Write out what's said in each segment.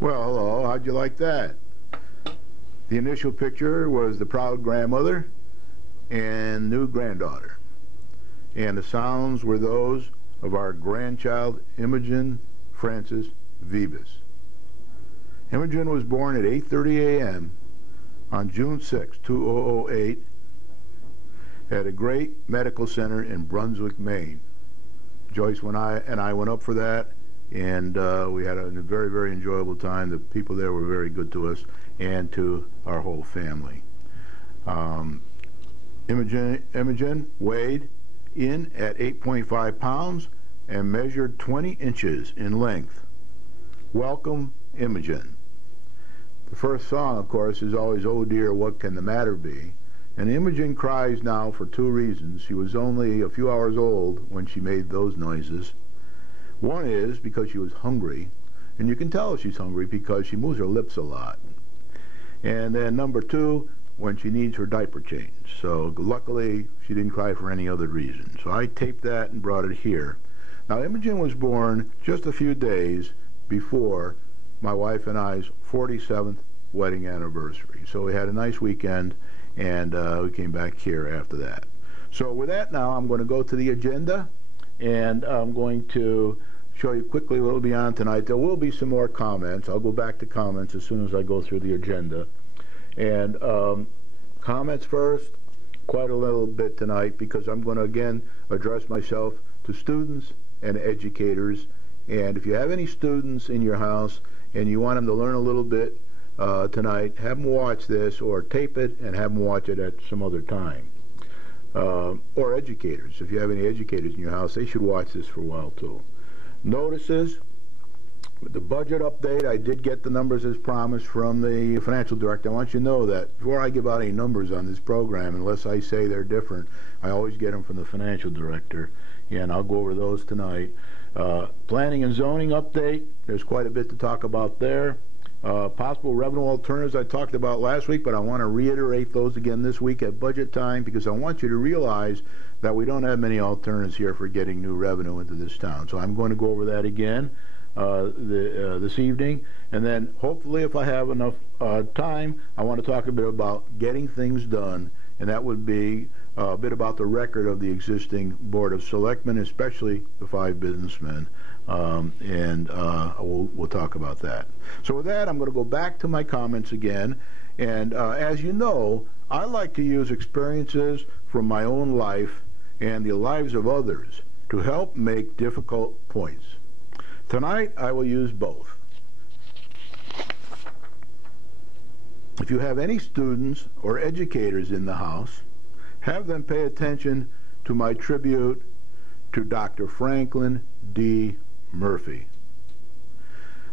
Well, hello, how'd you like that? The initial picture was the proud grandmother and new granddaughter. And the sounds were those of our grandchild, Imogene Frances Vivas. Imogene was born at 8:30 a.m. on June 6, 2008, at a great medical center in Brunswick, Maine. Joyce and I went up for that, and we had a very, very enjoyable time. The people there were very good to us and to our whole family. Imogene weighed in at 8.5 pounds and measured 20 inches in length. Welcome, Imogene. The first song, of course, is always, "Oh dear, what can the matter be?" And Imogene cries now for two reasons. She was only a few hours old when she made those noises. One is because she was hungry, and you can tell she's hungry because she moves her lips a lot. And then number two, when she needs her diaper changed. So luckily, she didn't cry for any other reason. So I taped that and brought it here. Now, Imogene was born just a few days before my wife and I's 47th wedding anniversary. So we had a nice weekend, and we came back here after that. So with that now, I'm going to go to the agenda, and I'm going to show you quickly what will be on tonight. There will be some more comments. I'll go back to comments as soon as I go through the agenda. And comments first, quite a little bit tonight, because I'm going to again address myself to students and educators. And if you have any students in your house and you want them to learn a little bit tonight, have them watch this, or tape it and have them watch it at some other time. Or educators. If you have any educators in your house, they should watch this for a while too. Notices, with the budget update, I did get the numbers as promised from the financial director. I want you to know that before I give out any numbers on this program, unless I say they're different, I always get them from the financial director, and I'll go over those tonight. Planning and zoning update, there's quite a bit to talk about there. Possible revenue alternatives I talked about last week, but I want to reiterate those again this week at budget time, because I want you to realize that we don't have many alternatives here for getting new revenue into this town. So I'm going to go over that again this evening, and then hopefully if I have enough time, I want to talk a bit about getting things done, and that would be a bit about the record of the existing Board of Selectmen, especially the 5 businessmen, and we'll talk about that. So with that, I'm going to go back to my comments again, and as you know, I like to use experiences from my own life and the lives of others to help make difficult points. Tonight, I will use both. If you have any students or educators in the house, have them pay attention to my tribute to Dr. Franklin D. Murphy.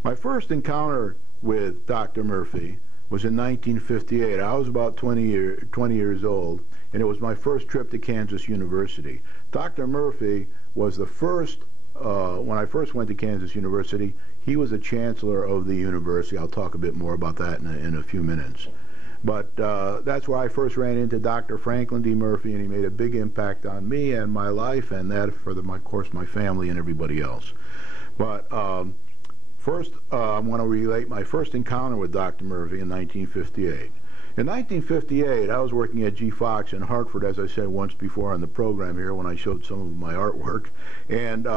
My first encounter with Dr. Murphy was in 1958. I was about 20 years old, and it was my first trip to Kansas University. Dr. Murphy was the first, when I first went to Kansas University, he was the chancellor of the university. I'll talk a bit more about that in a few minutes. But that's where I first ran into Dr. Franklin D. Murphy, and he made a big impact on me and my life, and that for of course, my family and everybody else. But first, I want to relate my first encounter with Dr. Murphy in 1958. In 1958, I was working at G. Fox in Hartford, as I said once before on the program here when I showed some of my artwork, and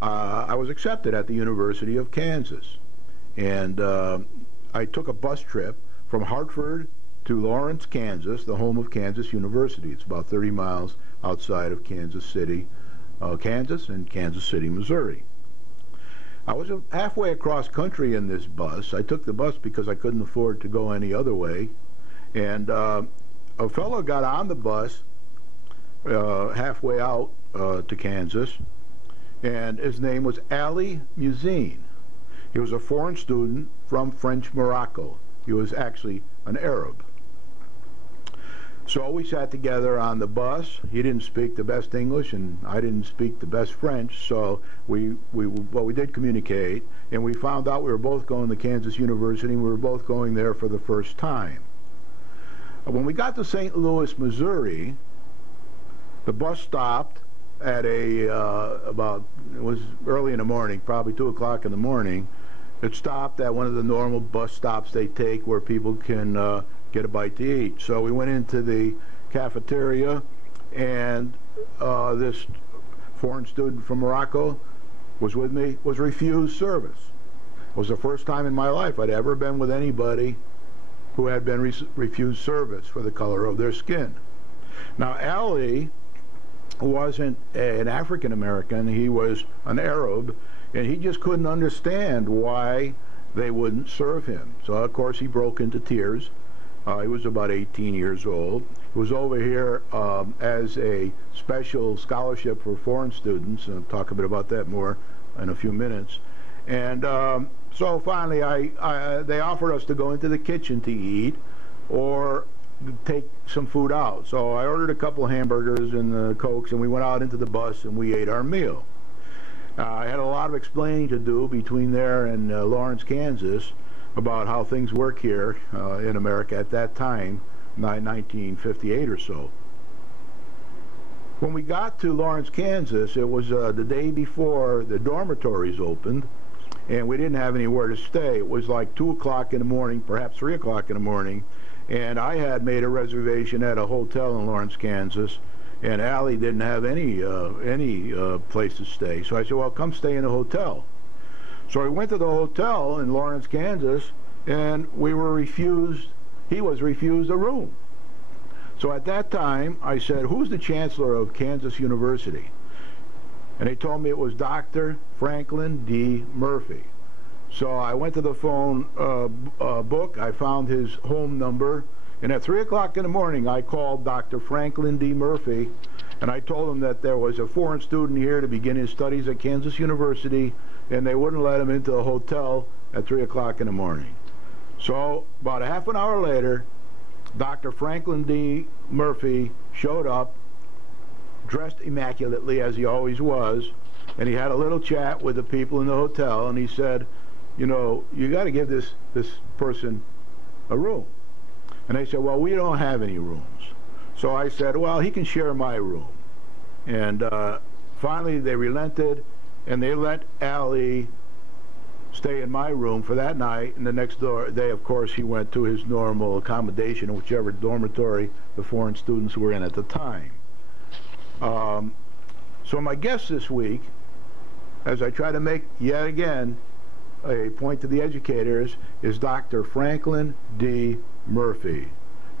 I was accepted at the University of Kansas. And I took a bus trip from Hartford to Lawrence, Kansas, the home of Kansas University. It's about 30 miles outside of Kansas City, Kansas, and Kansas City, Missouri. I was halfway across country in this bus. I took the bus because I couldn't afford to go any other way. And a fellow got on the bus halfway out to Kansas, and his name was Ali Muzine. He was a foreign student from French Morocco. He was actually an Arab. So we sat together on the bus. He didn't speak the best English, and I didn't speak the best French, so we did communicate, and we found out we were both going to Kansas University, and we were both going there for the first time. When we got to St. Louis, Missouri, the bus stopped at it was early in the morning, probably 2 o'clock in the morning. It stopped at one of the normal bus stops they take where people can get a bite to eat. So we went into the cafeteria, and this foreign student from Morocco was with me, was refused service. It was the first time in my life I'd ever been with anybody who had been refused service for the color of their skin. Now, Ali wasn't an African American, he was an Arab, and he just couldn't understand why they wouldn't serve him. So of course he broke into tears. He was about 18 years old. He was over here as a special scholarship for foreign students, and I'll talk a bit about that more in a few minutes. And so finally they offered us to go into the kitchen to eat or take some food out. So I ordered a couple hamburgers and Cokes, and we went out into the bus and we ate our meal. I had a lot of explaining to do between there and Lawrence, Kansas, about how things work here in America at that time, 1958 or so. When we got to Lawrence, Kansas, it was the day before the dormitories opened, and we didn't have anywhere to stay. It was like 2 o'clock in the morning, perhaps 3 o'clock in the morning, and I had made a reservation at a hotel in Lawrence, Kansas, and Allie didn't have any place to stay. So I said, well, come stay in the hotel. So we went to the hotel in Lawrence, Kansas, and we were refused, he was refused a room. So at that time, I said, who's the chancellor of Kansas University? And they told me it was Dr. Franklin D. Murphy. So I went to the phone book, I found his home number, and at 3 o'clock in the morning, I called Dr. Franklin D. Murphy, and I told him that there was a foreign student here to begin his studies at Kansas University, and they wouldn't let him into the hotel at 3 o'clock in the morning. So about a half an hour later, Dr. Franklin D. Murphy showed up, dressed immaculately as he always was, and he had a little chat with the people in the hotel, and he said, you know, you got to give this person a room. And they said, well, we don't have any rooms. So I said, well, he can share my room. And finally they relented, and they let Ali stay in my room for that night, and the next day, of course, he went to his normal accommodation in whichever dormitory the foreign students were in at the time. So my guest this week, as I try to make yet again a point to the educators, is Dr. Franklin D. Murphy.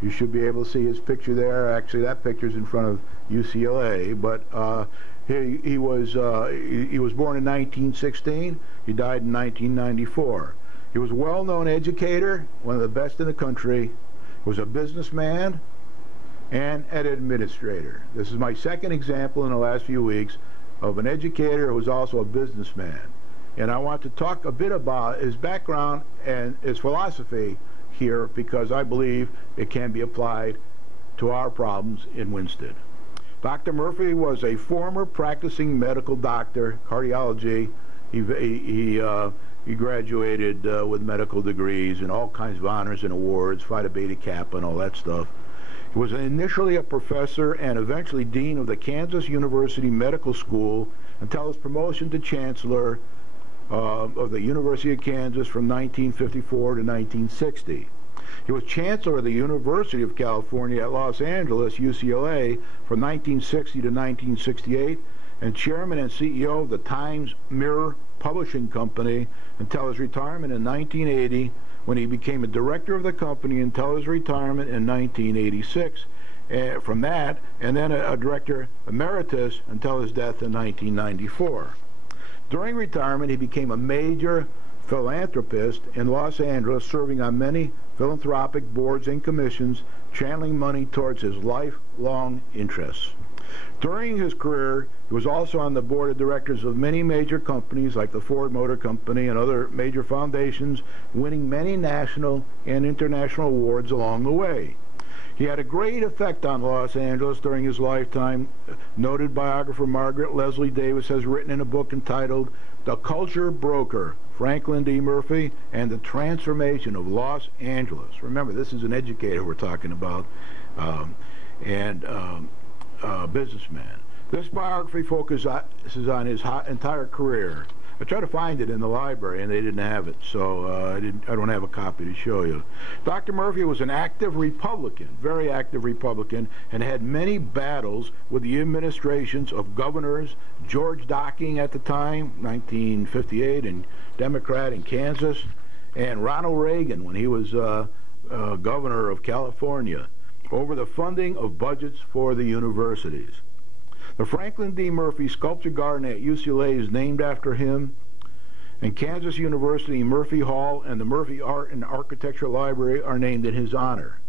You should be able to see his picture there. Actually, that picture's in front of UCLA, but he was born in 1916. He died in 1994. He was a well-known educator, one of the best in the country. He was a businessman and an administrator. This is my second example in the last few weeks of an educator who was also a businessman. And I want to talk a bit about his background and his philosophy here, because I believe it can be applied to our problems in Winsted. Dr. Murphy was a former practicing medical doctor, cardiology. He graduated with medical degrees and all kinds of honors and awards, Phi Beta Kappa and all that stuff. He was initially a professor and eventually dean of the Kansas University Medical School until his promotion to chancellor of the University of Kansas from 1954 to 1960. He was chancellor of the University of California at Los Angeles, UCLA, from 1960 to 1968, and chairman and CEO of the Times Mirror Publishing Company until his retirement in 1980, when he became a director of the company until his retirement in 1986. From that, and then a director emeritus until his death in 1994. During retirement, he became a major philanthropist in Los Angeles, serving on many philanthropic boards and commissions, channeling money towards his lifelong interests. During his career, he was also on the board of directors of many major companies like the Ford Motor Company and other major foundations, winning many national and international awards along the way. He had a great effect on Los Angeles during his lifetime. Noted biographer Margaret Leslie Davis has written in a book entitled The Culture Broker, Franklin D. Murphy and the Transformation of Los Angeles. Remember, this is an educator we're talking about, and businessman. This biography focuses on his entire career. I tried to find it in the library, and they didn't have it, so I don't have a copy to show you. Dr. Murphy was an active Republican, very active Republican, and had many battles with the administrations of governors George Docking at the time, 1958, and Democrat in Kansas, and Ronald Reagan when he was governor of California, over the funding of budgets for the universities. The Franklin D. Murphy Sculpture Garden at UCLA is named after him, and Kansas University Murphy Hall and the Murphy Art and Architecture Library are named in his honor.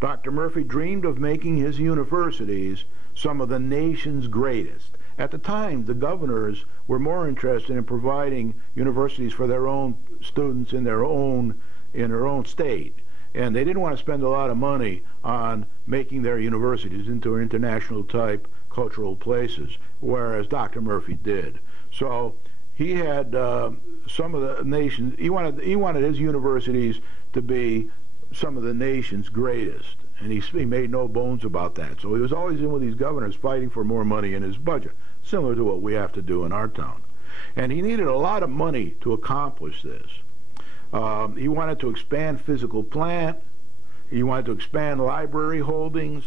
Dr. Murphy dreamed of making his universities some of the nation's greatest. At the time, the governors were more interested in providing universities for their own students in their own state, and they didn't want to spend a lot of money on making their universities into international type cultural places, whereas Dr. Murphy did. So he had some of the nations. He wanted his universities to be some of the nation's greatest, and he made no bones about that. So he was always in with these governors fighting for more money in his budget, similar to what we have to do in our town. And he needed a lot of money to accomplish this. He wanted to expand physical plant. He wanted to expand library holdings.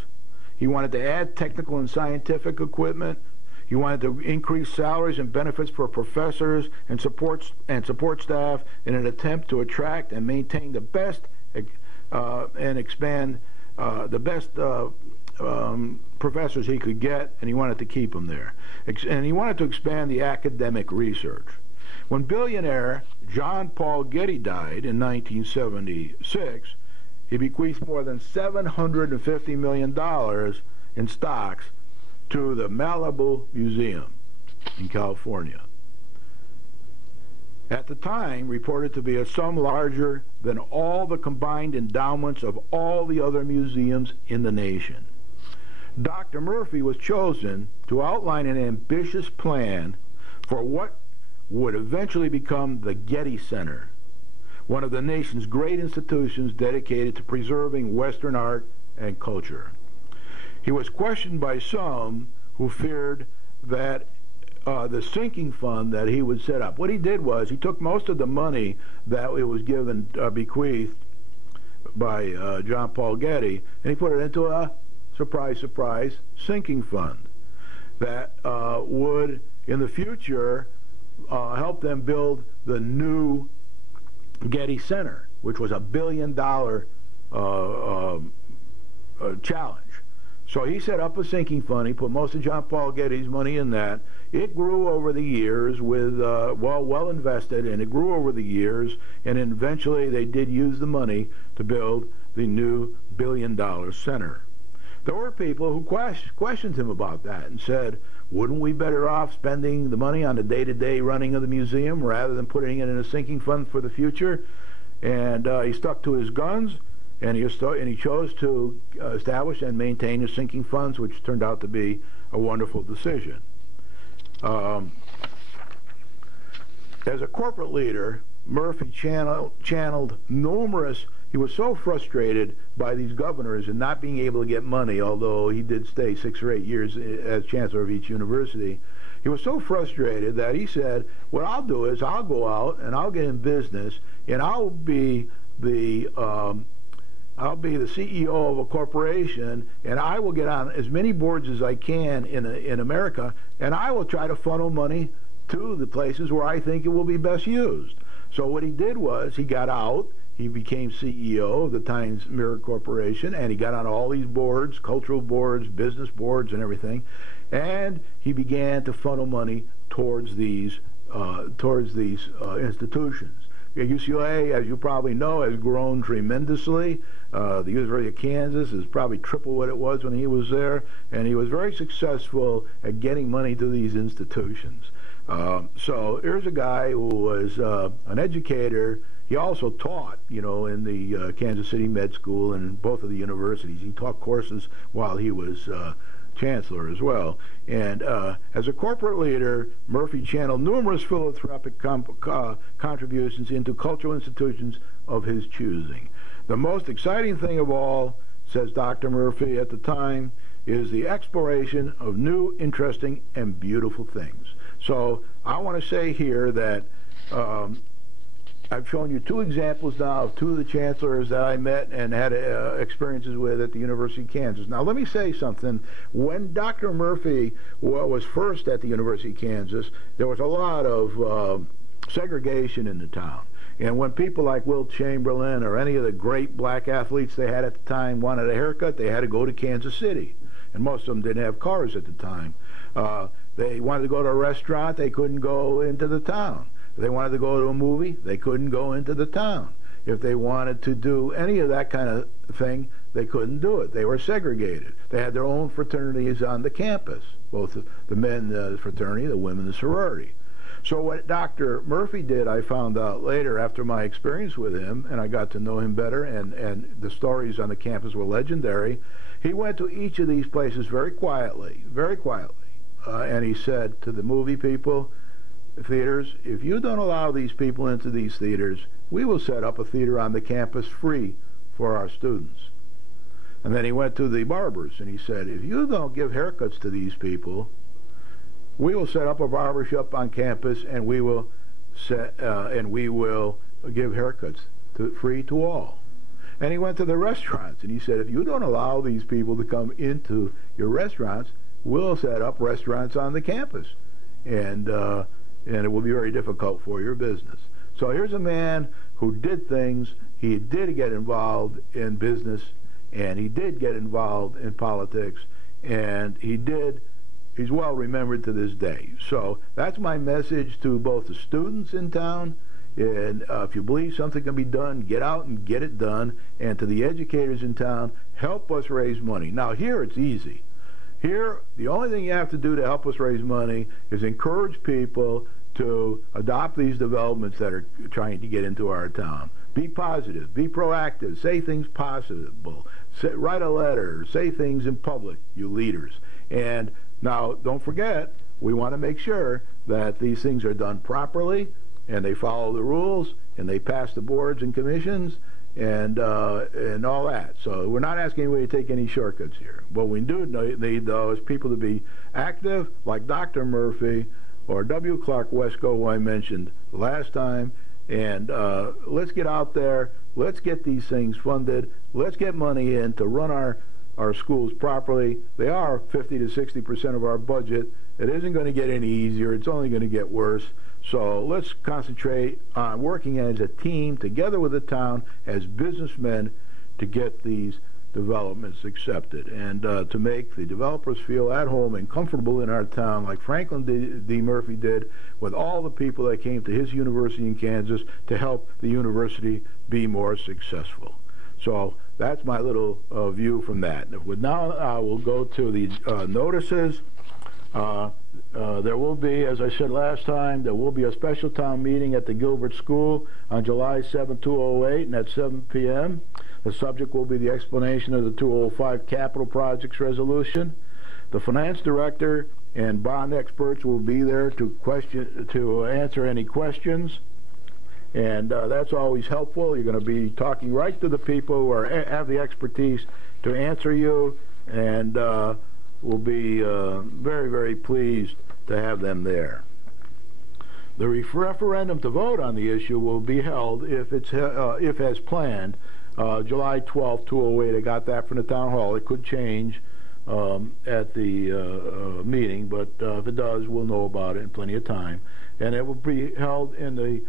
He wanted to add technical and scientific equipment. He wanted to increase salaries and benefits for professors and support staff in an attempt to attract and maintain the best and expand the best professors he could get, and he wanted to keep them there. And he wanted to expand the academic research. When billionaire John Paul Getty died in 1976, he bequeathed more than $750 million in stocks to the Malibu Museum in California. At the time, reported to be a sum larger than all the combined endowments of all the other museums in the nation. Dr. Murphy was chosen to outline an ambitious plan for what would eventually become the Getty Center, one of the nation's great institutions dedicated to preserving Western art and culture. He was questioned by some who feared that the sinking fund that he would set up. What he did was he took most of the money that it was given, bequeathed by John Paul Getty, and he put it into a, surprise, surprise, sinking fund that would, in the future, help them build the new Getty Center, which was $1 billion challenge. So he set up a sinking fund. He put most of John Paul Getty's money in that. It grew over the years with, well invested, and it grew over the years, and eventually they did use the money to build the new $1 billion center. There were people who questioned him about that and said, Wouldn't we better off spending the money on the day-to-day running of the museum rather than putting it in a sinking fund for the future? And he stuck to his guns, and he chose to establish and maintain the sinking funds, which turned out to be a wonderful decision. As a corporate leader, Murphy channeled numerous. He was so frustrated by these governors and not being able to get money, although he did stay 6 or 8 years as chancellor of each university. He was so frustrated that he said, what I'll do is I'll go out and I'll get in business, and I'll be the CEO of a corporation, and I will get on as many boards as I can in America, and I will try to funnel money to the places where I think it will be best used. So what he did was he got out, he became CEO of the Times Mirror Corporation, and he got on all these boards, cultural boards, business boards, and everything, and he began to funnel money towards these institutions. UCLA, as you probably know, has grown tremendously. The University of Kansas is probably triple what it was when he was there, and he was very successful at getting money to these institutions. So here's a guy who was an educator. He also taught, in the Kansas City Med School and both of the universities. He taught courses while he was chancellor as well. And as a corporate leader, Murphy channeled numerous philanthropic contributions into cultural institutions of his choosing. The most exciting thing of all, says Dr. Murphy at the time, is the exploration of new, interesting, and beautiful things. So I want to say here that I've shown you 2 examples now of 2 of the chancellors that I met and had experiences with at the University of Kansas. Now let me say something. When Dr. Murphy was first at the University of Kansas, there was a lot of segregation in the town. And when people like Wilt Chamberlain or any of the great black athletes they had at the time wanted a haircut, they had to go to Kansas City. And most of them didn't have cars at the time. They wanted to go to a restaurant, they couldn't go into the town. If they wanted to go to a movie, they couldn't go into the town. If they wanted to do any of that kind of thing, they couldn't do it. They were segregated. They had their own fraternities on the campus, both the men fraternity, the women sorority. So what Dr. Murphy did, I found out later after my experience with him, and I got to know him better, and the stories on the campus were legendary. He went to each of these places very quietly, and he said to the movie people, theaters, if you don't allow these people into these theaters, we will set up a theater on the campus free for our students. And then he went to the barbers and he said, if you don't give haircuts to these people, we will set up a barbershop on campus and we will give haircuts free to all. And he went to the restaurants and he said, if you don't allow these people to come into your restaurants, we'll set up restaurants on the campus. And it will be very difficult for your business. So here's a man who did things. He did get involved in business, and he did get involved in politics, and he's well remembered to this day. So that's my message to both the students in town, and if you believe something can be done, get out and get it done, and to the educators in town, help us raise money. Now here it's easy. Here, the only thing you have to do to help us raise money is encourage people to adopt these developments that are trying to get into our town. Be positive, be proactive, say things possible, write a letter, say things in public, you leaders. And now, don't forget, we want to make sure that these things are done properly, and they follow the rules, and they pass the boards and commissions, and all that. So we're not asking anybody to take any shortcuts here. What we do need, though, is people to be active, like Dr. Murphy or W. Clark Wesco, who I mentioned last time, and let's get out there, let's get these things funded, let's get money in to run our schools properly. They are 50 to 60% of our budget. It isn't going to get any easier, it's only going to get worse. So let's concentrate on working as a team together with the town as businessmen to get these developments accepted and to make the developers feel at home and comfortable in our town like Franklin D. Murphy did with all the people that came to his university in Kansas to help the university be more successful. So that's my little view from that. Now I will go to the notices. There will be, as I said last time, there will be a special town meeting at the Gilbert School on July 7, 2008, and at 7 p.m. The subject will be the explanation of the 2005 capital projects resolution. The finance director and bond experts will be there to answer any questions, and that's always helpful. You're going to be talking right to the people who have the expertise to answer you, and we'll be very, very pleased to have them there. The referendum to vote on the issue will be held, if as planned, July 12, 2008. I got that from the town hall. It could change at the meeting, but if it does, we'll know about it in plenty of time. And it will be held in the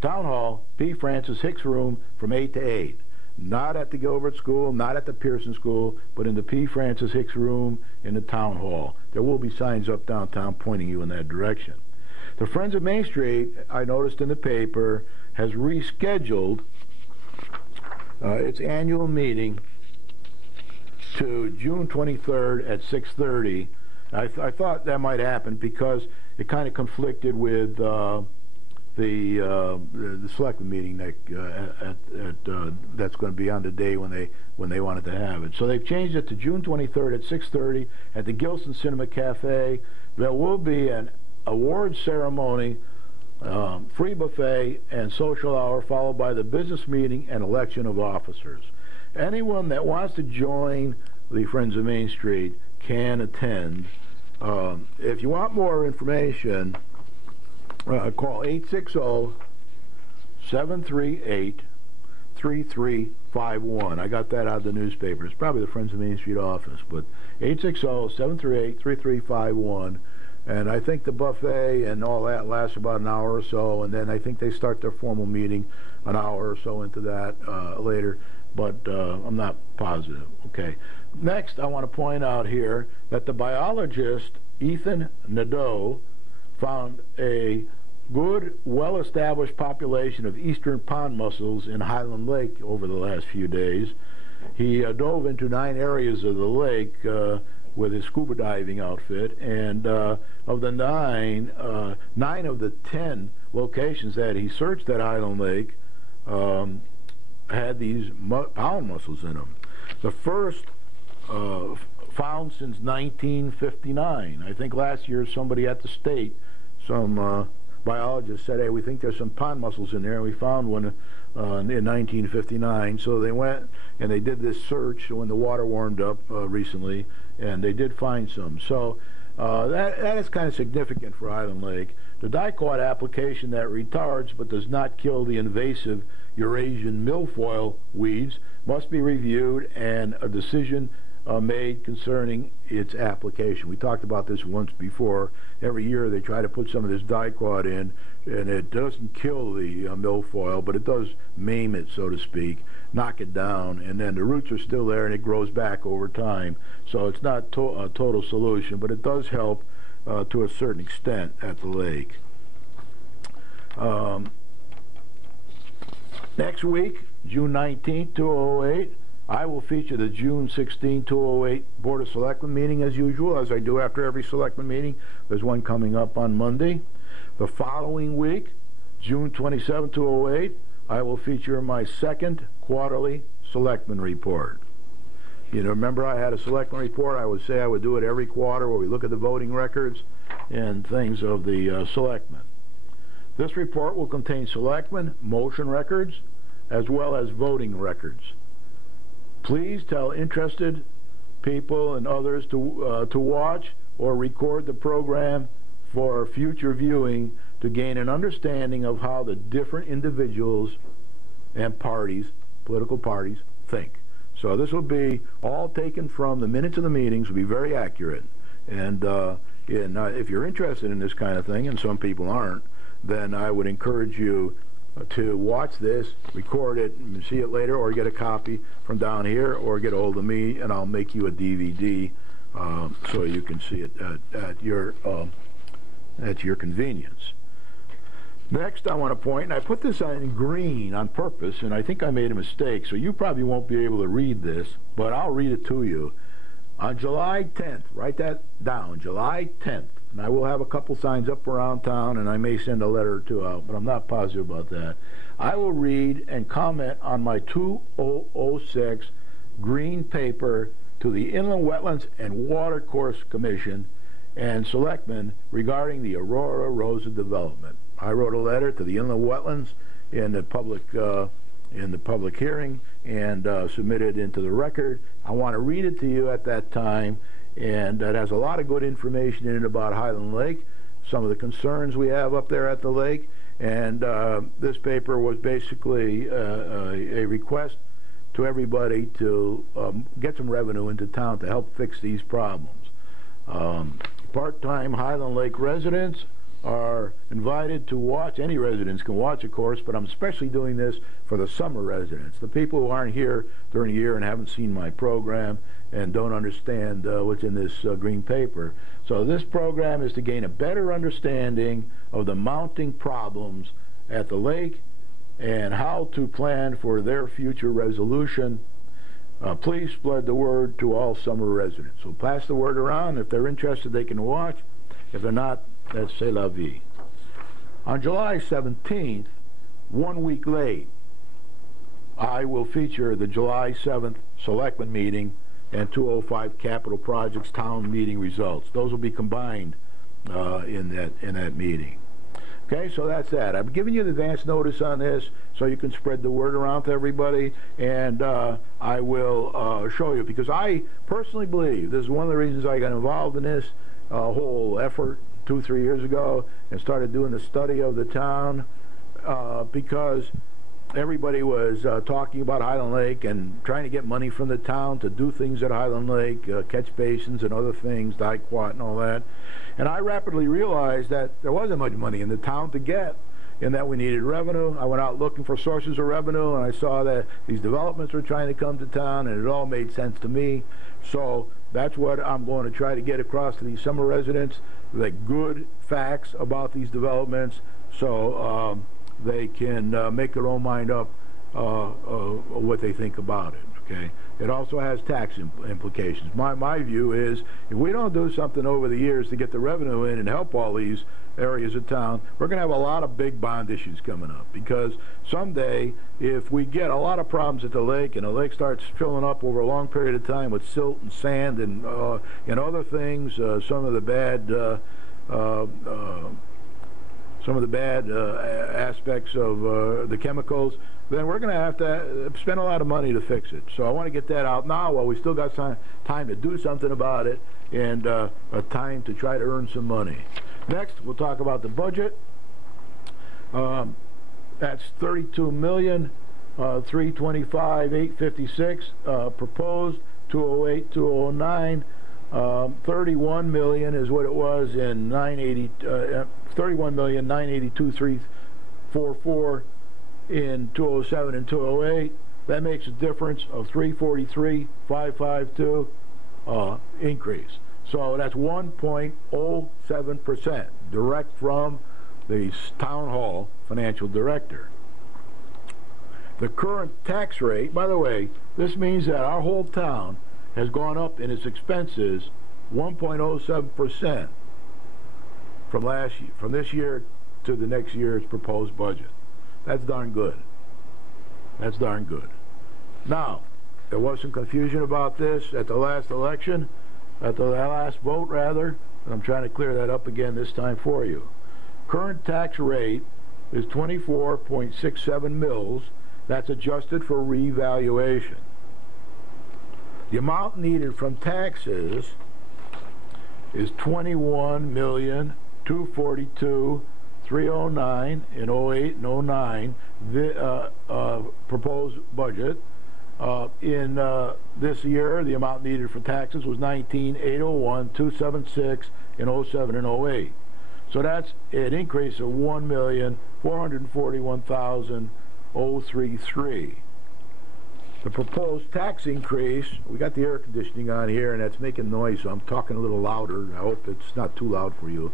town hall, P. Francis Hicks room, from 8 to 8. Not at the Gilbert School, not at the Pearson School, but in the P. Francis Hicks room in the town hall. There will be signs up downtown pointing you in that direction. The Friends of Main Street, I noticed in the paper, has rescheduled its annual meeting to June 23rd at 6:30. I thought that might happen because it kind of conflicted with the selectmen meeting that's going to be on the day when they wanted to have it. So they've changed it to June 23rd at 6:30 at the Gilson Cinema Cafe. There will be an awards ceremony, free buffet, and social hour, followed by the business meeting and election of officers. Anyone that wants to join the Friends of Main Street can attend. If you want more information, call 860-738-3351. I got that out of the newspaper. It's probably the Friends of Main Street office, but 860-738-3351. And I think the buffet and all that lasts about an hour or so, and then I think they start their formal meeting an hour or so into that later, but I'm not positive. Okay. Next, I want to point out here that the biologist Ethan Nadeau found a good, well-established population of eastern pond mussels in Highland Lake over the last few days. He dove into 9 areas of the lake with his scuba diving outfit, and of the 9 of the 10 locations that he searched at Highland Lake had these pond mussels in them. The first found since 1959. I think last year somebody at the state, some biologists said, hey, we think there's some pond mussels in there, and we found one in 1959. So they went and they did this search when the water warmed up recently, and they did find some. So that is kind of significant for Island Lake. The dicot application that retards but does not kill the invasive Eurasian milfoil weeds must be reviewed and a decision made concerning its application. We talked about this once before. Every year they try to put some of this dicot in, and it doesn't kill the milfoil, but it does maim it, so to speak, knock it down, and then the roots are still there and it grows back over time. So it's not a total solution, but it does help to a certain extent at the lake. Next week, June 19th, 2008, I will feature the June 16, 2008 Board of Selectmen meeting as usual, as I do after every Selectmen meeting. There's one coming up on Monday. The following week, June 27, 2008, I will feature my second quarterly Selectmen report. You know, remember I had a Selectmen report. I would say I would do it every quarter where we look at the voting records and things of the Selectmen. This report will contain Selectmen motion records as well as voting records. Please tell interested people and others to watch or record the program for future viewing to gain an understanding of how the different individuals and parties, political parties, think. So this will be all taken from the minutes of the meetings, will be very accurate. And if you're interested in this kind of thing, and some people aren't, then I would encourage you to watch this, record it, and see it later, or get a copy from down here, or get a hold of me, and I'll make you a DVD so you can see it at your convenience. Next, I want to point, and I put this in green on purpose, and I think I made a mistake, so you probably won't be able to read this, but I'll read it to you. On July 10th, write that down, July 10th, and I will have a couple signs up around town, and I may send a letter or two out, but I'm not positive about that. I will read and comment on my 2006 green paper to the Inland Wetlands and Watercourse Commission and Selectmen regarding the Aurora Rosa development. I wrote a letter to the Inland Wetlands in the public hearing and submitted into the record. I want to read it to you at that time, and it has a lot of good information in it about Highland Lake, some of the concerns we have up there at the lake, and this paper was basically a request to everybody to get some revenue into town to help fix these problems. Part-time Highland Lake residents are invited to watch. Any residents can watch, of course, but I'm especially doing this for the summer residents, the people who aren't here during the year and haven't seen my program and don't understand what's in this green paper. So this program is to gain a better understanding of the mounting problems at the lake and how to plan for their future resolution. Please spread the word to all summer residents. So pass the word around. If they're interested, they can watch. If they're not, that's c'est la vie. On July 17th, 1 week late, I will feature the July 7th Selectmen meeting and 205 Capital Projects Town meeting results. Those will be combined in that meeting. Okay, so that's that. I'm giving you the advance notice on this so you can spread the word around to everybody, and I will show you, because I personally believe this is one of the reasons I got involved in this whole effort 2-3 years ago and started doing the study of the town, because everybody was talking about Highland Lake and trying to get money from the town to do things at Highland Lake, catch basins and other things, dike-quat and all that. And I rapidly realized that there wasn't much money in the town to get, and that we needed revenue. I went out looking for sources of revenue, and I saw that these developments were trying to come to town, and it all made sense to me. So that's what I'm going to try to get across to these summer residents, the good facts about these developments, so they can make their own mind up what they think about it. Okay. It also has tax implications. My view is, if we don't do something over the years to get the revenue in and help all these areas of town, we're going to have a lot of big bond issues coming up, because someday, if we get a lot of problems at the lake and the lake starts filling up over a long period of time with silt and sand and other things, some of the bad aspects of the chemicals, then we're going to have to spend a lot of money to fix it. So I want to get that out now while we still got time to do something about it, and a time to try to earn some money. Next, we'll talk about the budget. That's $32,325,856 proposed, 208, 209. 31 million is what it was in 31,982,344 in 207 and 208. That makes a difference of 343,552 increase. So that's 1.07% direct from the town hall financial director. The current tax rate, by the way, this means that our whole town has gone up in its expenses 1.07% from this year to the next year's proposed budget. That's darn good. That's darn good. Now, there was some confusion about this at the last election, at the last vote rather, and I'm trying to clear that up again this time for you. Current tax rate is 24.67 mils. That's adjusted for revaluation. The amount needed from taxes is $21,242,309 in 08 and 09, the proposed budget. In this year, the amount needed for taxes was $19,801,276 in 07 and 08. So that's an increase of $1,441,033. The proposed tax increase, we got the air conditioning on here and that's making noise, so I'm talking a little louder. I hope it's not too loud for you.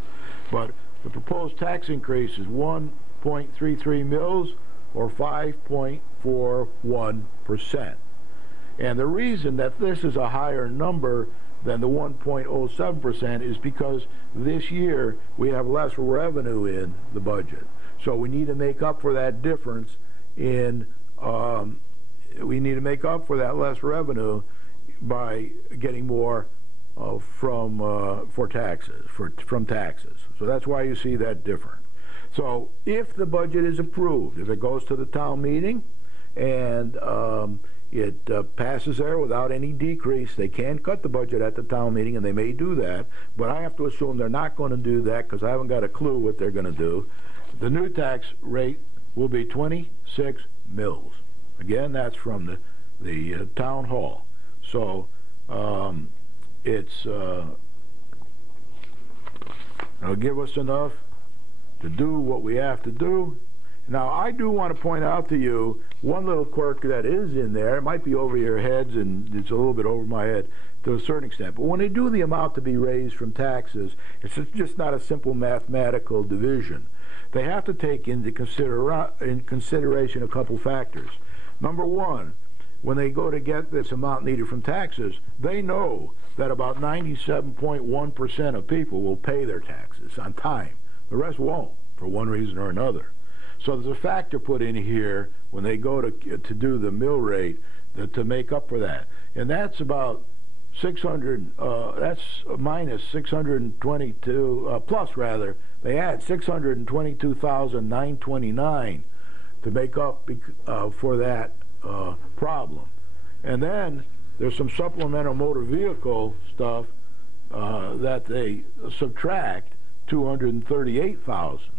But the proposed tax increase is 1.33 mils or 5.41%. And the reason that this is a higher number than the 1.07% is because this year we have less revenue in the budget. So we need to make up for that difference in, we need to make up for that less revenue by getting more from taxes. So that's why you see that different. So if the budget is approved, if it goes to the town meeting and it passes there without any decrease, they can cut the budget at the town meeting, and they may do that, but I have to assume they're not going to do that because I haven't got a clue what they're going to do. The new tax rate will be 26 mils. Again, that's from the town hall. So it'll give us enough to do what we have to do. Now, I do want to point out to you one little quirk that is in there. It might be over your heads, and it's a little bit over my head to a certain extent. But when they do the amount to be raised from taxes, it's just not a simple mathematical division. They have to take into consideration a couple factors. Number one, when they go to get this amount needed from taxes, they know that about 97.1% of people will pay their taxes on time. The rest won't, for one reason or another. So there's a factor put in here when they go to do the mill rate to make up for that. And that's about 600, that's minus 622, plus rather, they add 622,929 to make up for that problem. And then there's some supplemental motor vehicle stuff that they subtract 238,000.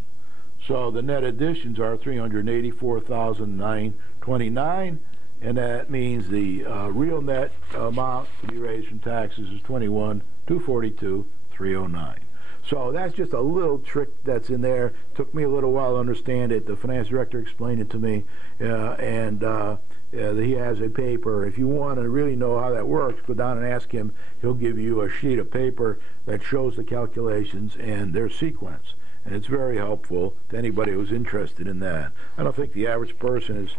So the net additions are 384,929, and that means the real net amount to be raised from taxes is 21,242,309. So that's just a little trick that's in there. Took me a little while to understand it. The finance director explained it to me, and he has a paper. If you want to really know how that works, go down and ask him. He'll give you a sheet of paper that shows the calculations and their sequence. And it's very helpful to anybody who's interested in that. I don't think the average person is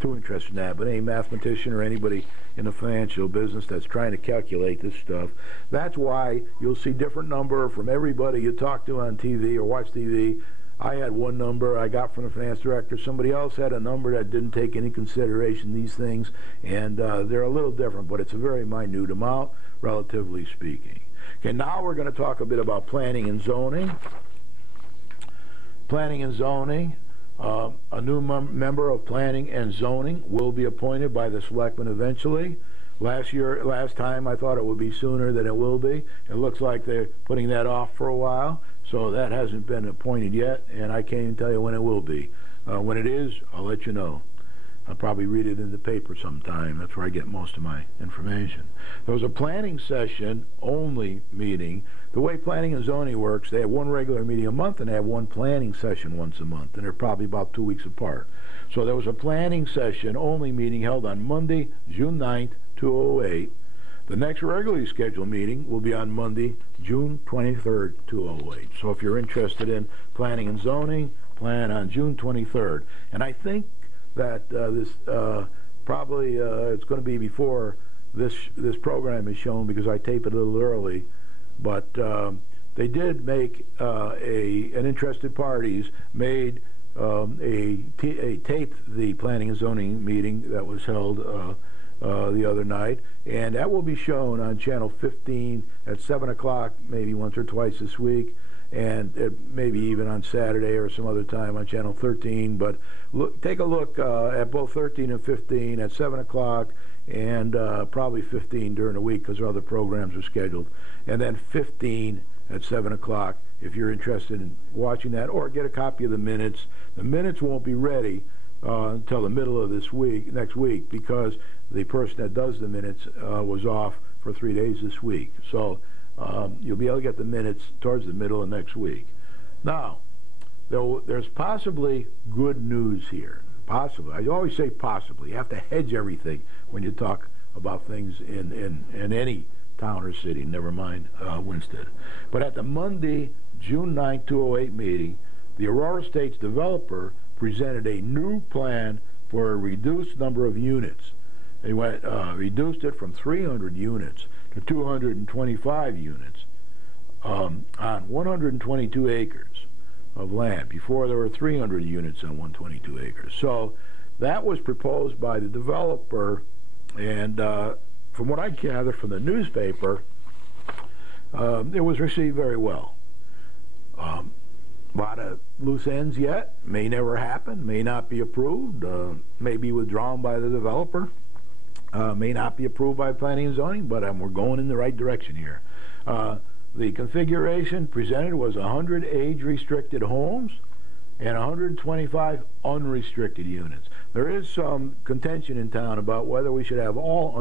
too interested in that, but any mathematician or anybody in the financial business that's trying to calculate this stuff, that's why you'll see different number from everybody you talk to on TV or watch TV. I had one number I got from the finance director. Somebody else had a number that didn't take into consideration these things, and they're a little different, but it's a very minute amount, relatively speaking. Okay, now we're going to talk a bit about planning and zoning. Planning and zoning, a new member of planning and zoning will be appointed by the selectmen eventually. Last time I thought it would be sooner than it will be. It looks like they're putting that off for a while, so that hasn't been appointed yet, and I can't even tell you when it will be. When it is, I'll let you know. I'll probably read it in the paper sometime. That's where I get most of my information. There was a planning session only meeting. The way planning and zoning works, they have one regular meeting a month and they have one planning session once a month, and they're probably about 2 weeks apart. So there was a planning session only meeting held on Monday, June 9th, 2008. The next regularly scheduled meeting will be on Monday, June 23rd, 2008. So if you're interested in planning and zoning, plan on June 23rd. And I think that this probably it's going to be before this program is shown because I tape it a little early, but they did make an interested parties made taped the planning and zoning meeting that was held the other night, and that will be shown on channel 15 at 7 o'clock, maybe once or twice this week, and maybe even on Saturday or some other time on channel 13. But take a look at both 13 and 15 at 7 o'clock, and probably 15 during the week because other programs are scheduled, and then 15 at 7 o'clock if you're interested in watching that, or get a copy of the minutes. The minutes won't be ready until the middle of next week, because the person that does the minutes was off for 3 days this week. So you'll be able to get the minutes towards the middle of next week. Now, there's possibly good news here. Possibly. I always say possibly. You have to hedge everything when you talk about things in any town or city, never mind Winston. But at the Monday, June 9, 2008 meeting, the Aurora Estates developer presented a new plan for a reduced number of units. They reduced it from 300 units to 225 units on 122 acres of land. Before, there were 300 units on 122 acres. So that was proposed by the developer, and from what I gather from the newspaper, it was received very well. A lot of loose ends yet. May never happen, may not be approved, may be withdrawn by the developer, may not be approved by planning and zoning, but we're going in the right direction here. The configuration presented was 100 age-restricted homes and 125 unrestricted units. There is some contention in town about whether we should have all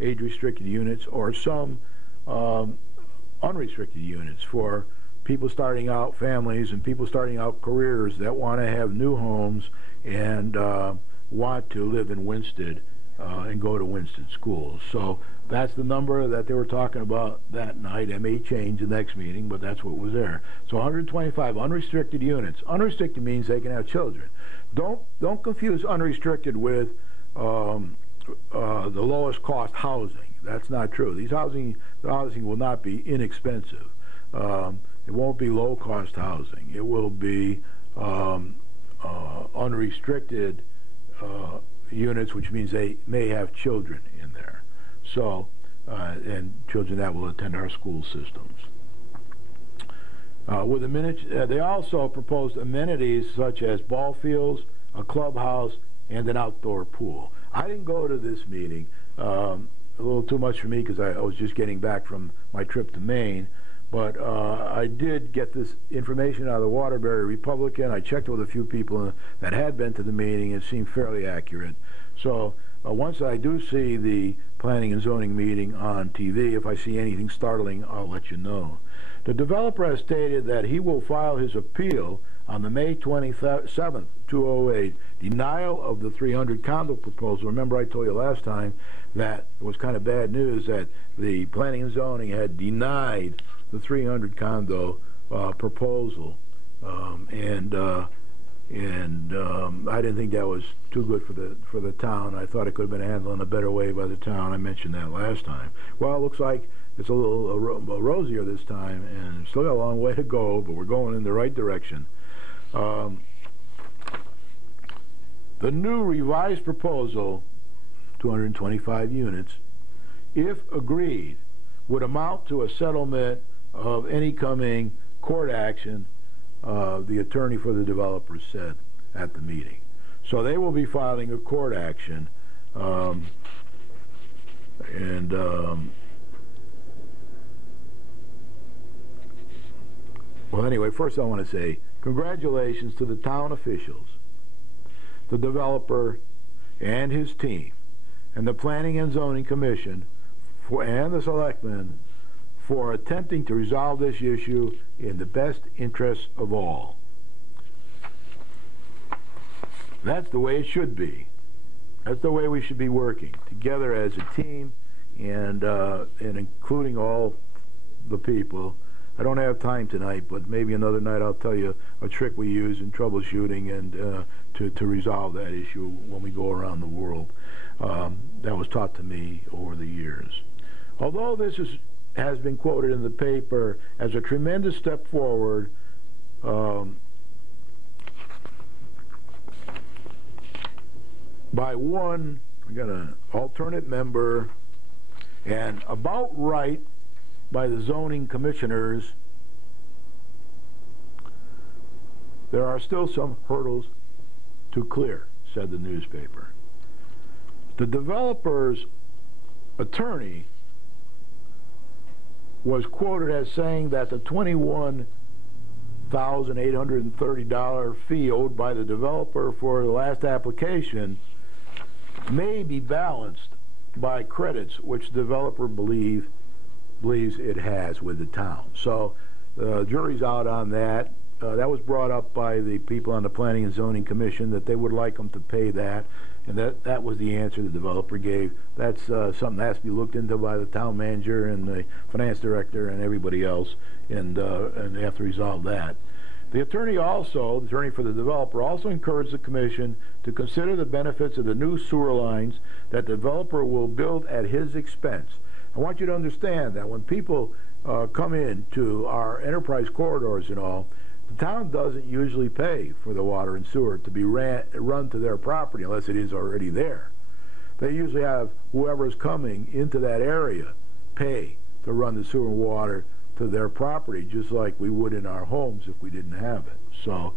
age-restricted units or some unrestricted units for people starting out families and people starting out careers that want to have new homes and want to live in Winsted and go to Winsted schools. So that's the number that they were talking about that night. It may change the next meeting, but that's what was there. So 125 unrestricted units. Unrestricted means they can have children. Don't confuse unrestricted with the lowest cost housing. That's not true. The housing will not be inexpensive. It won't be low cost housing. It will be unrestricted units, which means they may have children in there. So, and children that will attend our school systems. They also proposed amenities such as ball fields, a clubhouse, and an outdoor pool. I didn't go to this meeting. A little too much for me because I was just getting back from my trip to Maine. But I did get this information out of the Waterbury Republican. I checked with a few people that had been to the meeting. It seemed fairly accurate. So once I do see the planning and zoning meeting on TV, if I see anything startling, I'll let you know. The developer has stated that he will file his appeal on the May 27th, 2008 denial of the 300 condo proposal. Remember I told you last time that it was kind of bad news that the planning and zoning had denied the 300 condo proposal, and I didn't think that was too good for the town. I thought it could have been handled in a better way by the town. I mentioned that last time. Well, it looks like it's a little rosier this time, and still got a long way to go, but we're going in the right direction. The new revised proposal, 225 units, if agreed, would amount to a settlement of any coming court action, the attorney for the developer said at the meeting. So they will be filing a court action, well, anyway, first I want to say congratulations to the town officials, the developer and his team, and the Planning and Zoning Commission and the selectmen for attempting to resolve this issue in the best interests of all. That's the way it should be. That's the way we should be working together as a team, and including all the people. I don't have time tonight, but maybe another night I'll tell you a trick we use in troubleshooting and to resolve that issue when we go around the world. That was taught to me over the years. Although this has been quoted in the paper as a tremendous step forward, by one, we got an alternate member, and about right by the zoning commissioners, there are still some hurdles to clear, said the newspaper. The developer's attorney was quoted as saying that the $21,830 fee owed by the developer for the last application may be balanced by credits which the developer believes it has with the town. So the jury's out on that. That was brought up by the people on the Planning and Zoning Commission that they would like them to pay that, and that was the answer the developer gave. That's something that has to be looked into by the town manager and the finance director and everybody else, and they have to resolve that. The attorney for the developer, also encouraged the commission to consider the benefits of the new sewer lines that the developer will build at his expense. I want you to understand that when people come into our enterprise corridors and all, the town doesn't usually pay for the water and sewer to be run to their property unless it is already there. They usually have whoever's coming into that area pay to run the sewer and water to their property, just like we would in our homes if we didn't have it. So,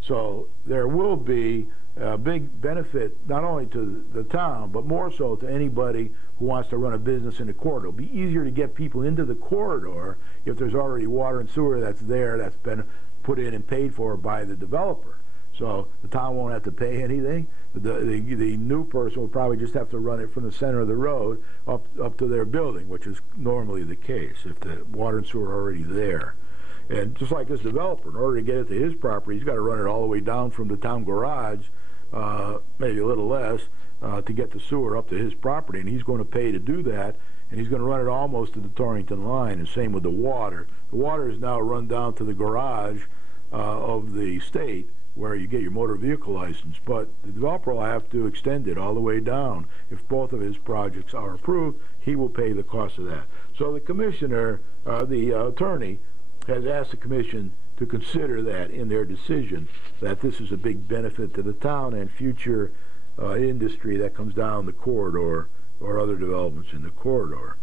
so there will be a big benefit not only to the town, but more so to anybody who wants to run a business in the corridor. It'll be easier to get people into the corridor if there's already water and sewer that's there, that's been put in and paid for by the developer. So the town won't have to pay anything. The new person will probably just have to run it from the center of the road up to their building, which is normally the case if the water and sewer are already there. And just like this developer, in order to get it to his property, he's got to run it all the way down from the town garage, maybe a little less, to get the sewer up to his property, and he's going to pay to do that, and he's going to run it almost to the Torrington line, and same with the water. The water is now run down to the garage of the state, where you get your motor vehicle license, but the developer will have to extend it all the way down. If both of his projects are approved, he will pay the cost of that. So the commissioner, the attorney, has asked the commission to consider that in their decision, that this is a big benefit to the town and future industry that comes down the corridor or other developments in the corridor.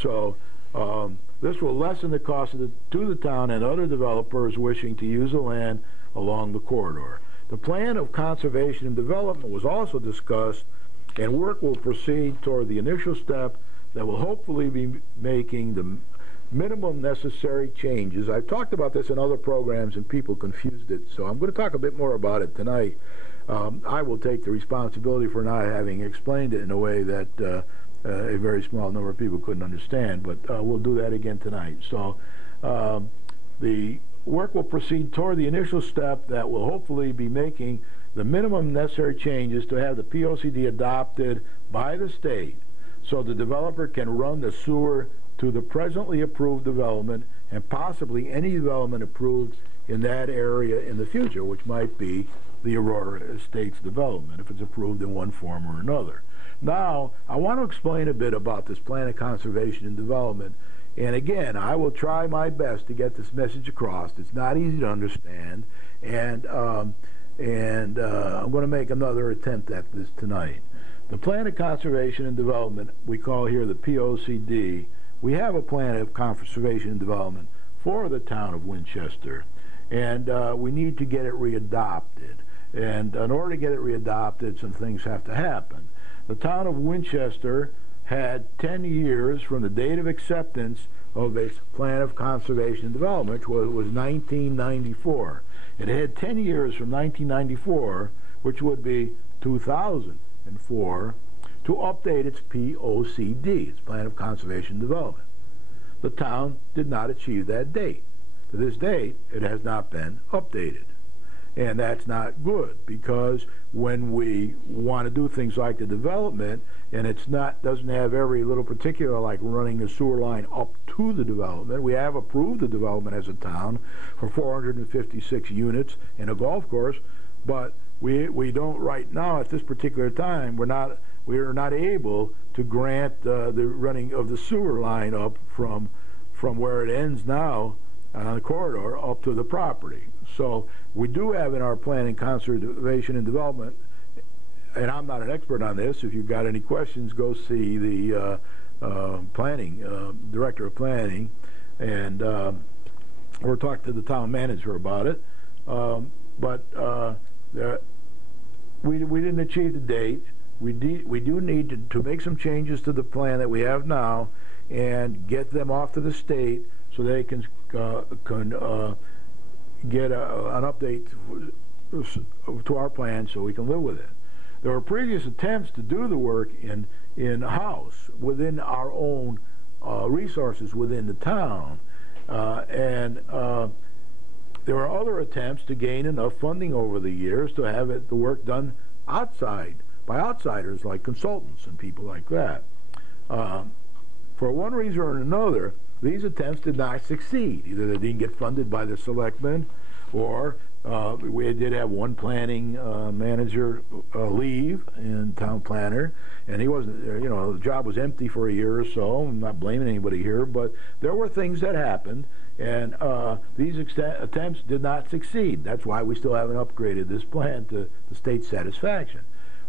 So this will lessen the cost to the town and other developers wishing to use the land along the corridor. The plan of conservation and development was also discussed, and work will proceed toward the initial step that will hopefully be making the minimum necessary changes. I've talked about this in other programs and people confused it, so I'm going to talk a bit more about it tonight. I will take the responsibility for not having explained it in a way that a very small number of people couldn't understand, but we'll do that again tonight. So the work will proceed toward the initial step that will hopefully be making the minimum necessary changes to have the POCD adopted by the state so the developer can run the sewer to the presently approved development and possibly any development approved in that area in the future, which might be the Aurora Estates development if it's approved in one form or another. Now, I want to explain a bit about this plan of conservation and development. And again, I will try my best to get this message across. It's not easy to understand, and I'm going to make another attempt at this tonight. The Plan of Conservation and Development, we call here the POCD. We have a plan of conservation and development for the town of Winchester, and we need to get it readopted. And in order to get it readopted, some things have to happen. The town of Winchester had 10 years from the date of acceptance of its plan of conservation and development, which was 1994. It had 10 years from 1994, which would be 2004, to update its POCD, its plan of conservation and development. The town did not achieve that date. To this date, it has not been updated. And that's not good, because when we want to do things like the development, and doesn't have every little particular, like running the sewer line up to the development. We have approved the development as a town for 456 units and a golf course, but we don't right now at this particular time. We are not able to grant the running of the sewer line up from where it ends now on the corridor up to the property. So we do have in our planning, conservation and development, and I'm not an expert on this. If you've got any questions, go see the director of planning, and or talk to the town manager about it. But we didn't achieve the date. We do need to make some changes to the plan that we have now and get them off to the state so they can get an update to our plan so we can live with it. There were previous attempts to do the work in-house within our own resources within the town, and there were other attempts to gain enough funding over the years to have the work done outside by outsiders like consultants and people like that. For one reason or another, these attempts did not succeed. Either they didn't get funded by the selectmen, or we did have one planning manager leave, and town planner, and he wasn't, the job was empty for a year or so. I'm not blaming anybody here, but there were things that happened, and these attempts did not succeed. That's why we still haven't upgraded this plan to the state's satisfaction.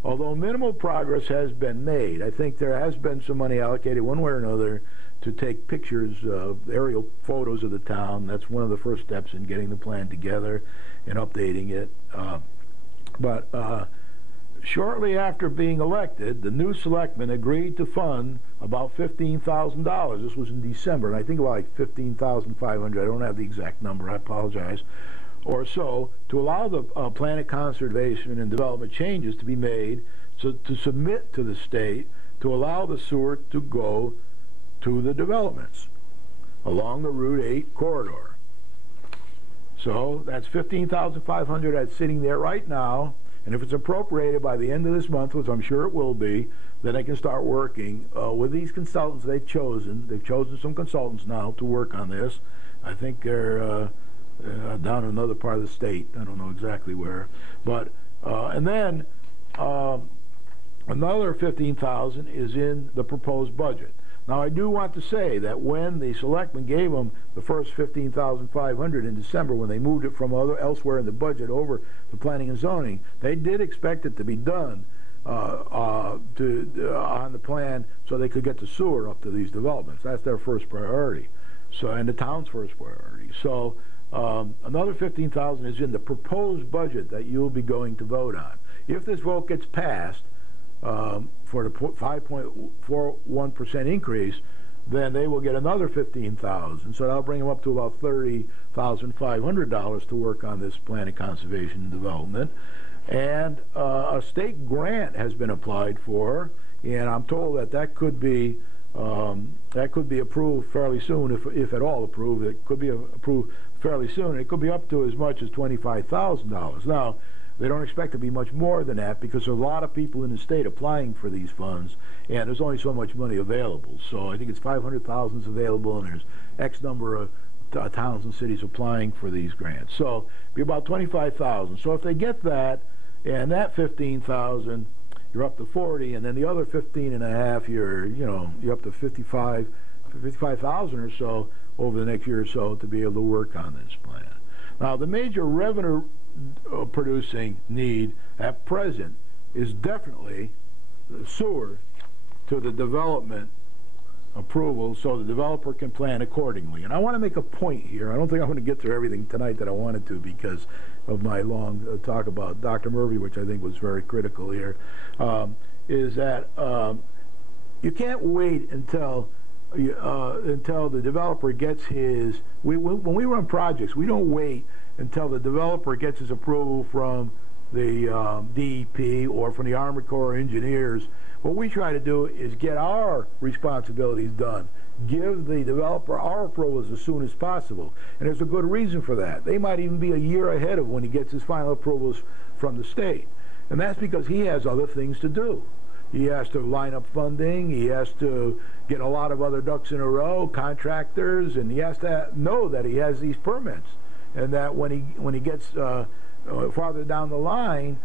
Although minimal progress has been made, I think there has been some money allocated one way or another to take pictures, aerial photos of the town. That's one of the first steps in getting the plan together and updating it. But shortly after being elected, the new selectmen agreed to fund about $15,000. This was in December, and I think about like $15,500. I don't have the exact number, I apologize, or so, to allow the planet conservation and development changes to be made, to submit to the state to allow the sewer to go to the developments along the Route 8 corridor. So that's $15,500 that's sitting there right now, and if it's appropriated by the end of this month, which I'm sure it will be, then they can start working with these consultants they've chosen. They've chosen some consultants now to work on this. I think they're down in another part of the state. I don't know exactly where. But and then another $15,000 is in the proposed budget. Now, I do want to say that when the selectmen gave them the first $15,500 in December, when they moved it from elsewhere in the budget over to planning and zoning, they did expect it to be done on the plan so they could get the sewer up to these developments. That's their first priority. So, and the town's first priority. So another $15,000 is in the proposed budget that you'll be going to vote on. If this vote gets passed, for the 5.41% increase, then they will get another $15,000. So that'll bring them up to about $30,500 to work on this plan of conservation and development. And a state grant has been applied for, and I'm told that that could be approved fairly soon, if at all approved. It could be approved fairly soon. It could be up to as much as $25,000. Now, they don't expect to be much more than that because there are a lot of people in the state applying for these funds, and there's only so much money available. So I think it's 500,000 available, and there's X number of towns and cities applying for these grants. So it'll be about 25,000. So if they get that, and that 15,000, you're up to 40, and then the other 15 and a half, you're up to 55,000 or so over the next year or so to be able to work on this plan. Now, the major revenue producing need at present is definitely the sewer to the development approval so the developer can plan accordingly. And I want to make a point here. I don't think I'm going to get through everything tonight that I wanted to because of my long talk about Dr. Murphy, which I think was very critical here, is that you can't wait until the developer gets his. When we run projects, we don't wait until the developer gets his approval from the DEP or from the Army Corps of Engineers. What we try to do is get our responsibilities done. Give the developer our approvals as soon as possible. And there's a good reason for that. They might even be a year ahead of when he gets his final approvals from the state. And that's because he has other things to do. He has to line up funding, he has to get a lot of other ducks in a row, contractors, and he has to know that he has these permits. And that when he gets farther down the line,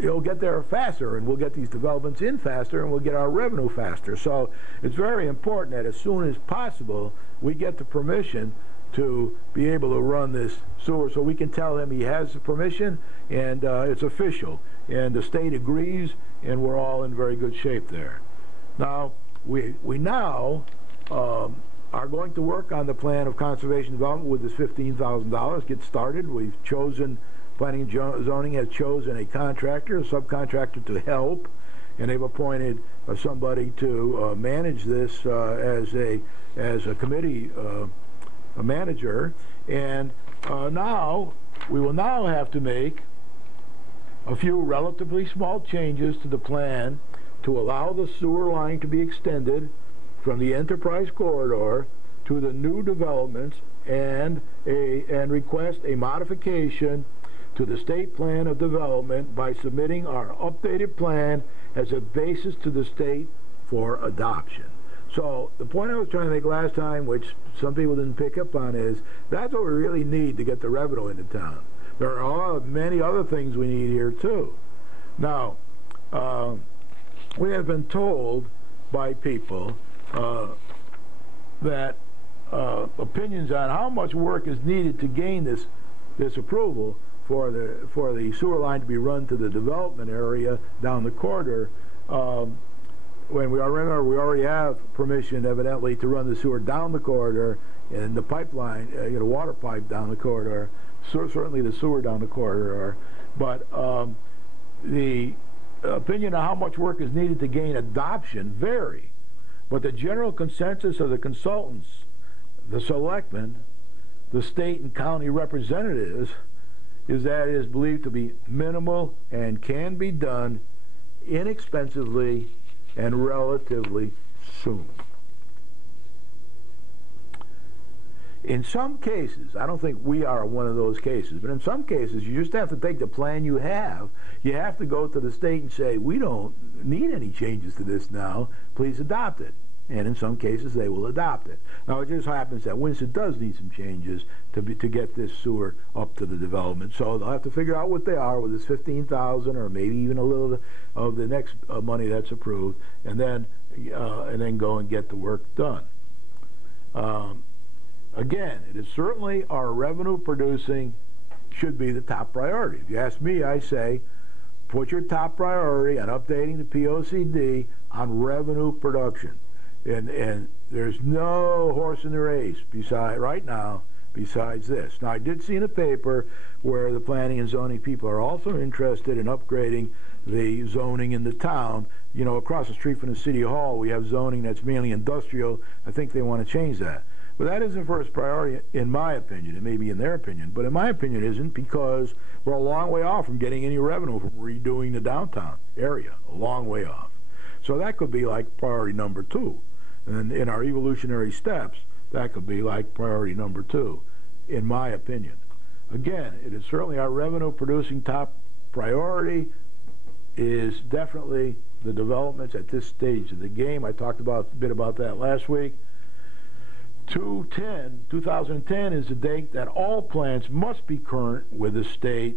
he'll get there faster, and we'll get these developments in faster, and we'll get our revenue faster. So it's very important that as soon as possible we get the permission to be able to run this sewer, so we can tell him he has the permission and it's official, and the state agrees, and we're all in very good shape there. Now we now are going to work on the plan of conservation development with this $15,000. Get started. We've chosen, planning and zoning has chosen a contractor, a subcontractor to help, and they've appointed somebody to manage this as a committee a manager. And now we will now have to make a few relatively small changes to the plan to allow the sewer line to be extended from the enterprise corridor to the new developments, and request a modification to the state plan of development by submitting our updated plan as a basis to the state for adoption. So the point I was trying to make last time, which some people didn't pick up on, is that's what we really need to get the revenue into town. There are many other things we need here too. Now, we have been told by people that opinions on how much work is needed to gain this approval for the sewer line to be run to the development area down the corridor. When we already have permission, evidently, to run the sewer down the corridor and the pipeline, water pipe down the corridor. Certainly the sewer down the corridor. But the opinion on how much work is needed to gain adoption vary. But the general consensus of the consultants, the selectmen, the state and county representatives, is that it is believed to be minimal and can be done inexpensively and relatively soon. In some cases, I don't think we are one of those cases, but in some cases you just have to take the plan you have to go to the state and say, we don't need any changes to this now, please adopt it. And in some cases they will adopt it. Now it just happens that Winston does need some changes to get this sewer up to the development. So they'll have to figure out what they are with this $15,000 or maybe even a little of the next money that's approved, and then go and get the work done. Again, it is certainly our revenue producing should be the top priority. If you ask me, I say put your top priority on updating the POCD on revenue production. And there's no horse in the race right now besides this. Now, I did see in a paper where the planning and zoning people are also interested in upgrading the zoning in the town. Across the street from the city hall, we have zoning that's mainly industrial. I think they want to change that. But that isn't first priority, in my opinion. It may be in their opinion, but in my opinion, it isn't, because we're a long way off from getting any revenue from redoing the downtown area. A long way off. So that could be like priority number 2. And in our evolutionary steps, that could be like priority number 2, in my opinion. Again, it is certainly our revenue-producing top priority is definitely the developments at this stage of the game. I talked a bit about that last week. 2010 is the date that all plans must be current with the state,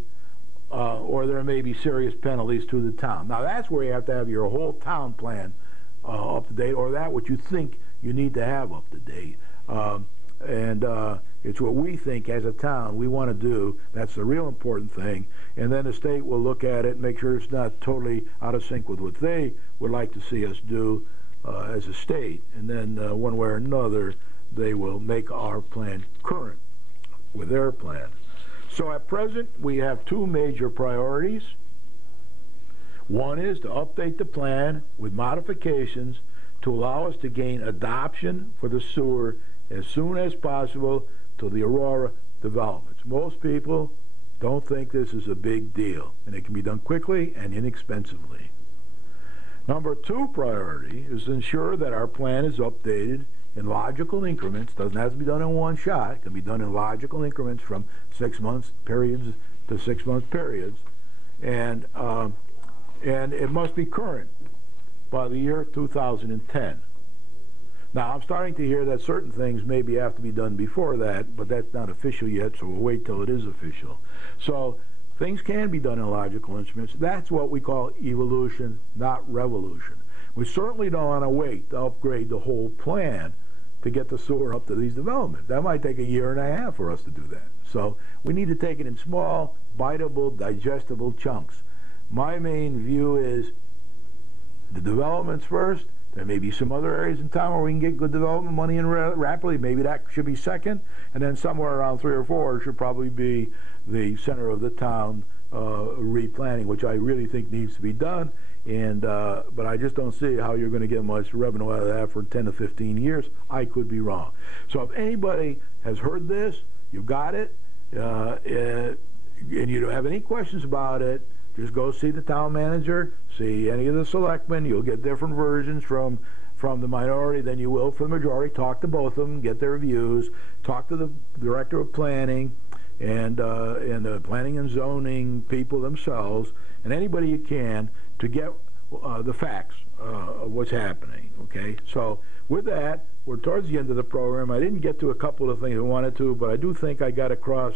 or there may be serious penalties to the town. Now, that's where you have to have your whole town plan up to date, or that what you think you need to have up to date. It's what we think as a town we want to do. That's the real important thing. And then the state will look at it and make sure it's not totally out of sync with what they would like to see us do as a state. And then one way or another, they will make our plan current with their plan. So at present, we have 2 major priorities. One is to update the plan with modifications to allow us to gain adoption for the sewer as soon as possible to the Aurora developments. Most people don't think this is a big deal, and it can be done quickly and inexpensively. Number 2 priority is to ensure that our plan is updated in logical increments. Doesn't have to be done in one shot. It can be done in logical increments from 6-month periods to 6-month periods. And it must be current by the year 2010. Now, I'm starting to hear that certain things maybe have to be done before that, but that's not official yet, so we'll wait till it is official. So things can be done in logical increments. That's what we call evolution, not revolution. We certainly don't want to wait to upgrade the whole plan to get the sewer up to these developments. That might take a year and a half for us to do that. So we need to take it in small, biteable, digestible chunks. My main view is the developments first. There may be some other areas in town where we can get good development money in rapidly. Maybe that should be second. And then somewhere around 3 or 4 should probably be the center of the town replanning, which I really think needs to be done. And but I just don't see how you're going to get much revenue out of that for 10 to 15 years. I could be wrong. So if anybody has heard this, you got it, and you don't have any questions about it, just go see the town manager, see any of the selectmen. You'll get different versions from the minority than you will from the majority. Talk to both of them, get their views. Talk to the director of planning and the planning and zoning people themselves, and anybody you can to get the facts of what's happening. Okay, so With that, we're towards the end of the program. I didn't get to a couple of things I wanted to, but I do think I got across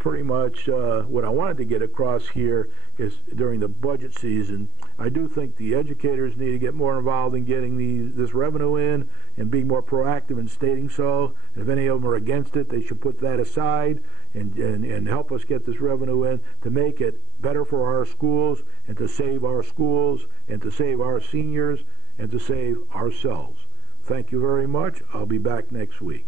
pretty much what I wanted to get across here is during the budget season. I do think the educators need to get more involved in getting this revenue in and being more proactive in stating so. And if any of them are against it, they should put that aside and help us get this revenue in to make it better for our schools and to save our schools and to save our seniors and to save ourselves. Thank you very much. I'll be back next week.